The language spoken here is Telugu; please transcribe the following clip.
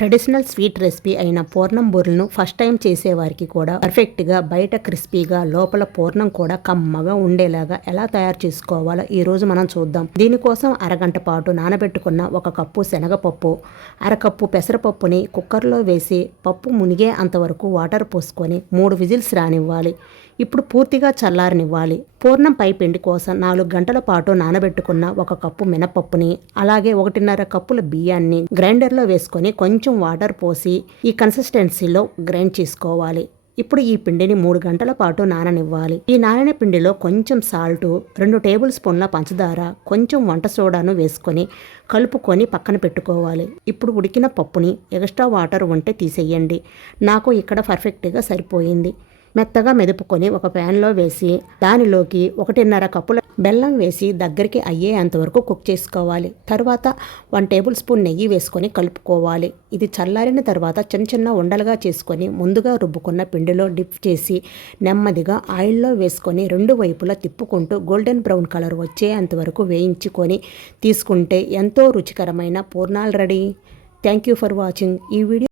ట్రెడిషనల్ స్వీట్ రెసిపీ అయిన పూర్ణం బూరెలను ఫస్ట్ టైం చేసేవారికి కూడా పర్ఫెక్ట్గా బయట క్రిస్పీగా లోపల పూర్ణం కూడా కమ్మగా ఉండేలాగా ఎలా తయారు చేసుకోవాలో ఈరోజు మనం చూద్దాం. దీనికోసం అరగంట పాటు నానబెట్టుకున్న 1 కప్పు శనగపప్పు, అరకప్పు పెసరపప్పుని కుక్కర్లో వేసి పప్పు మునిగే అంతవరకు వాటర్ పోసుకొని 3 విజిల్స్ రానివ్వాలి. ఇప్పుడు పూర్తిగా చల్లారనివ్వాలి. పూర్ణం పై పిండి కోసం 4 గంటల పాటు నానబెట్టుకున్న 1 కప్పు మినపప్పుని, అలాగే 1.5 కప్పుల బియ్యాన్ని గ్రైండర్లో వేసుకొని కొంచెం వాటర్ పోసి ఈ కన్సిస్టెన్సీలో గ్రైండ్ చేసుకోవాలి. ఇప్పుడు ఈ పిండిని 3 గంటల పాటు నాననివ్వాలి. ఈ నానిన పిండిలో కొంచెం సాల్ట్, 2 టేబుల్ స్పూన్ల పంచదార, కొంచెం వంట సోడాను వేసుకొని కలుపుకొని పక్కన పెట్టుకోవాలి. ఇప్పుడు ఉడికిన పప్పుని ఎక్స్ట్రా వాటర్ ఉంటే తీసేయండి. నాకు ఇక్కడ పర్ఫెక్ట్గా సరిపోయింది. మెత్తగా మెదుపుకొని ఒక ప్యాన్లో వేసి దానిలోకి 1.5 కప్పుల బెల్లం వేసి దగ్గరికి అయ్యేంతవరకు కుక్ చేసుకోవాలి. తర్వాత 1 టేబుల్ స్పూన్ నెయ్యి వేసుకొని కలుపుకోవాలి. ఇది చల్లారిన తర్వాత చిన్న చిన్న ఉండలుగా చేసుకొని ముందుగా రుబ్బుకున్న పిండిలో డిప్ చేసి నెమ్మదిగా ఆయిల్లో వేసుకొని 2 వైపులా తిప్పుకుంటూ గోల్డెన్ బ్రౌన్ కలర్ వచ్చేంతవరకు వేయించుకొని తీసుకుంటే ఎంతో రుచికరమైన పూర్ణాలు ready. Thank you for watching ఈ వీడియో.